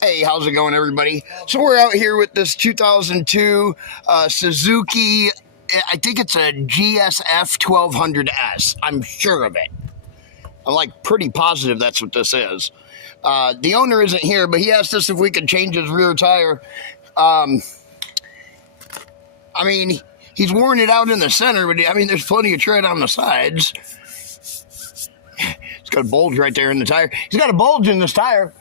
Hey, how's it going, everybody? So we're out here with this 2002 Suzuki, I think it's a GSF 1200s. I'm sure of it. I'm like pretty positive that's what this is. The owner isn't here, but he asked us if we could change his rear tire. I mean, he's worn it out in the center, but I mean, there's plenty of tread on the sides. It's got a bulge right there in the tire. He's got a bulge in this tire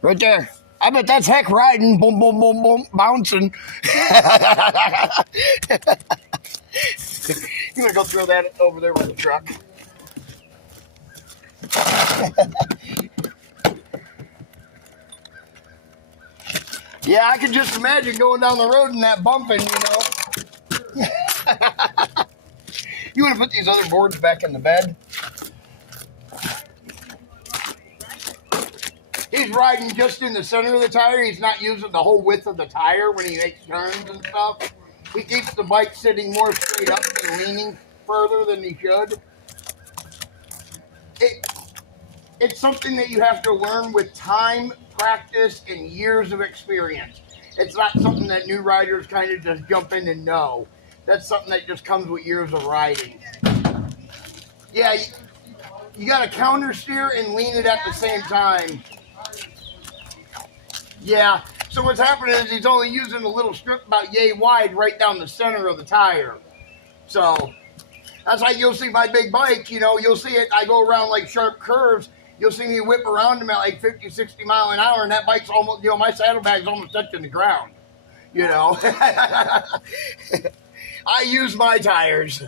right there. I bet that's heck riding, boom, boom, boom, boom, bouncing. You gonna go throw that over there with the truck? Yeah, I can just imagine going down the road and that bumping, you know. You want to put these other boards back in the bed? He's riding just in the center of the tire. He's not using the whole width of the tire when he makes turns and stuff. He keeps the bike sitting more straight up and leaning further than he should. It's something that you have to learn with time, practice, and years of experience. It's not something that new riders kind of just jump in and know. That's something that just comes with years of riding. Yeah, you got to counter steer and lean it at the same time. Yeah, so what's happening is he's only using a little strip about yay wide right down the center of the tire. So that's why you'll see my big bike, you know, you'll see it, I go around like sharp curves, you'll see me whip around them at like 50, 60 mile an hour, and that bike's almost, you know, my saddlebag's almost touching the ground, you know. I use my tires.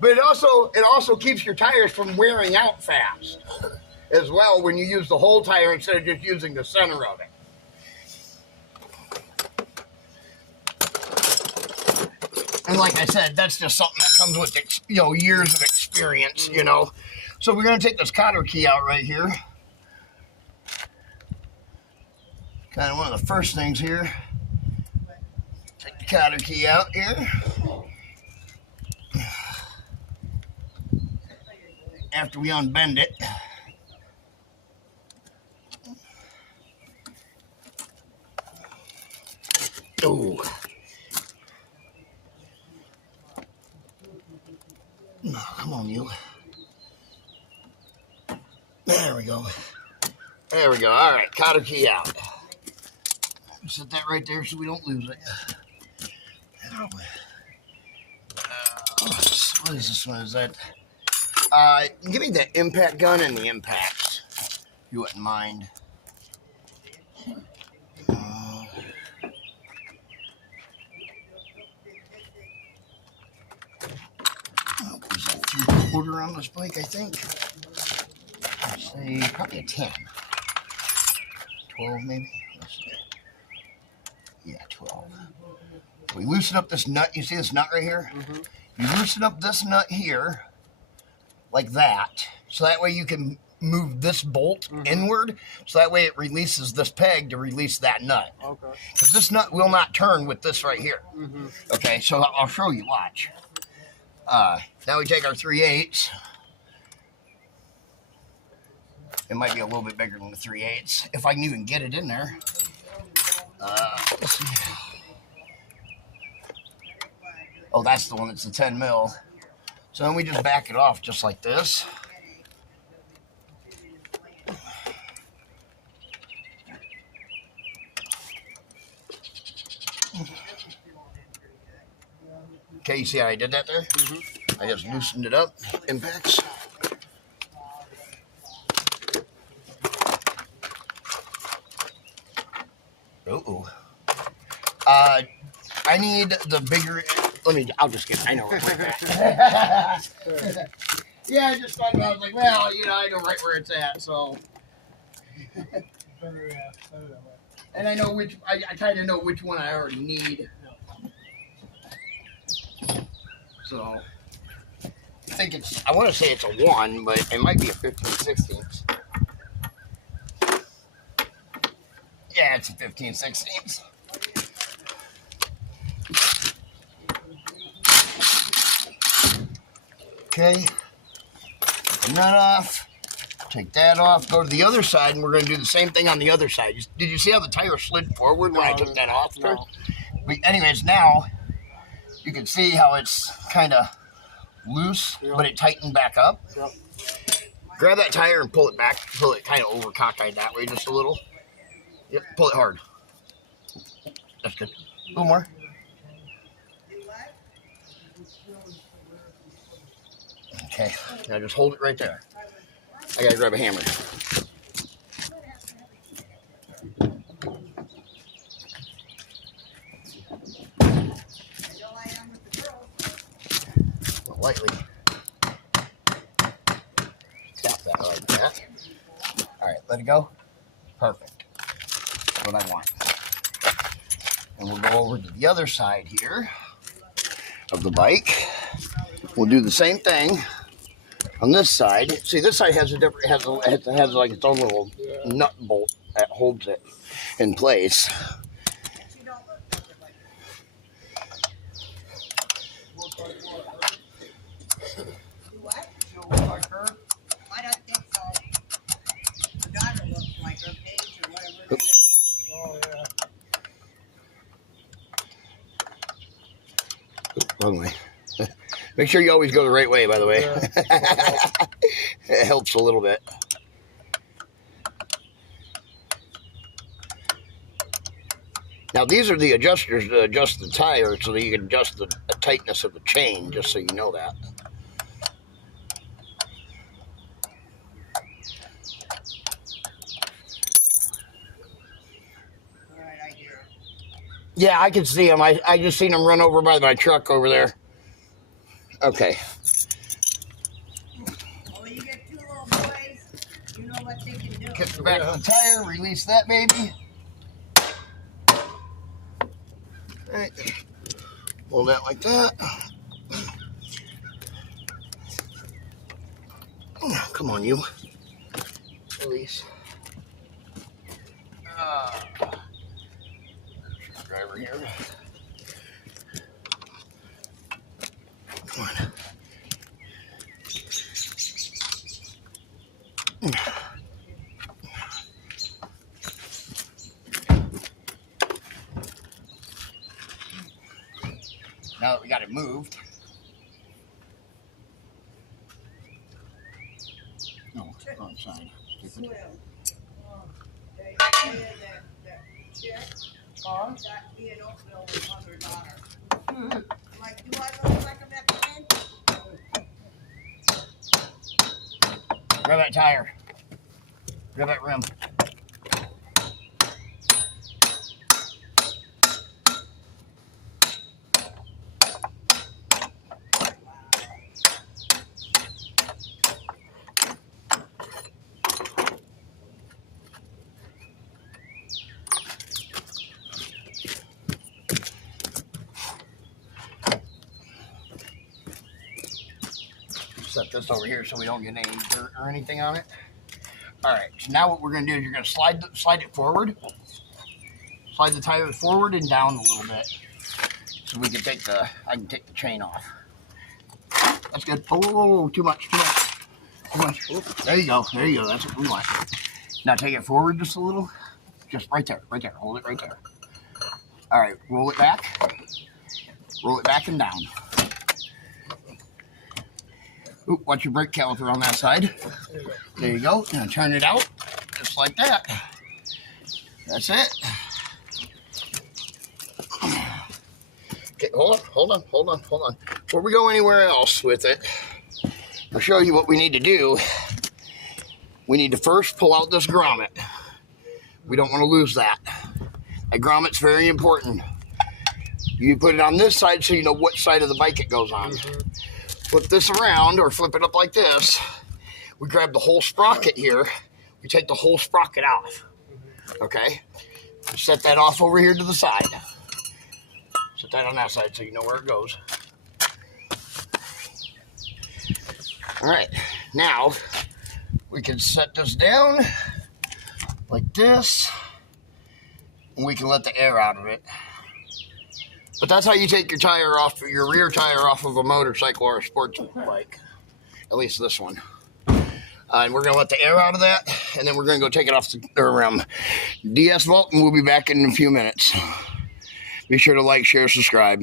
But it also keeps your tires from wearing out fast as well when you use the whole tire instead of just using the center of it. And like I said, that's just something that comes with, you know, years of experience, you know. So we're going to take this cotter key out right here. Kind of one of the first things here. Take the cotter key out here. After we unbend it. Oh. No, come on, you. There we go. There we go. All right, cotter key out. Set that right there so we don't lose it. What is this one? Is that? Give me the impact gun and the impacts, if you wouldn't mind. Is that 3/4 on this bike, I think? I'd say probably a 10. 12 maybe? Let's see. Yeah, 12. We loosen up this nut. You see this nut right here? Mm-hmm. You loosen up this nut here, like that, so that way you can move this bolt inward, so that way it releases this peg to release that nut. Okay. Because this nut will not turn with this right here. Mm-hmm. Okay, so I'll show you, watch. Now we take our 3/8. It might be a little bit bigger than the 3/8, if I can even get it in there. Let's see. Oh, that's the one that's the 10 mil. So then we just back it off just like this. Okay, you see how I did that there? Mm-hmm. I just loosened it up. Impacts. Uh-oh. I need the bigger... I'll just get it. I know right where it's at. Yeah, I just thought about it. I was like, well, you know, I know right where it's at, so. And I know which, I kind of know which one I already need. So, I think it's, I want to say it's a 1, but it might be a 15/16. Yeah, it's a 15/16. Okay, the nut off. Take that off. Go to the other side, and we're going to do the same thing on the other side. Did you see how the tire slid forward when I took that off? No. But anyways, now you can see how it's kind of loose, but it tightened back up. Yep. Grab that tire and pull it back. Pull it kind of over cockeyed that way just a little. Yep, pull it hard. That's good. A little more. Okay, now just hold it right there. I gotta grab a hammer. Lightly. Tap that like that. All right, let it go. Perfect. That's what I want. And we'll go over to the other side here of the bike. We'll do the same thing on this side. See, this side has a different, has like its own little nut bolt that holds it in place. What? She'll look like her? I don't think so. Her daughter looks like her, Paige or whatever it is. Oh, yeah. Wrong way. Make sure you always go the right way, by the way. Yeah. It helps a little bit. Now, these are the adjusters to adjust the tire so that you can adjust the tightness of the chain, just so you know that. All right, I hear her. Yeah, I can see them. I just seen them run over by my truck over there. Okay. Oh, you get two little boys, you know what they can do. Kick the back of the tire, release that baby. All right. Hold that like that. Come on, you. Release. Screwdriver here. Come on. Now that we got it moved. No, wrong side. Swim. They said that chick, that being Oakville was mother and daughter. I'm like, do I look like I'm at the end? Grab that tire. Grab that rim. Set this over here so we don't get any dirt or anything on it. All right, so now what we're going to do is you're going to slide it forward. Slide the tire forward and down a little bit so we can I can take the chain off. That's good. Oh, too much. Oh, there you go. That's what we want. Now take it forward just a little. Just right there. Hold it right there. All right, roll it back. Roll it back and down. Ooh, watch your brake caliper on that side. There you go. Now turn it out, just like that. That's it. Okay, hold on. Before we go anywhere else with it, I'll show you what we need to do. We need to first pull out this grommet. We don't want to lose that. That grommet's very important. You put it on this side so you know what side of the bike it goes on. Flip this around or flip it up like this. We grab the whole sprocket here. We take the whole sprocket off. Okay? Set that off over here to the side. Set that on that side so you know where it goes. All right. Now, we can set this down like this. And we can let the air out of it. But that's how you take your tire off, your rear tire off of a motorcycle or a sports bike. At least this one. And we're going to let the air out of that, and then we're going to go take it off the DS vault, and we'll be back in a few minutes. Be sure to like, share, subscribe.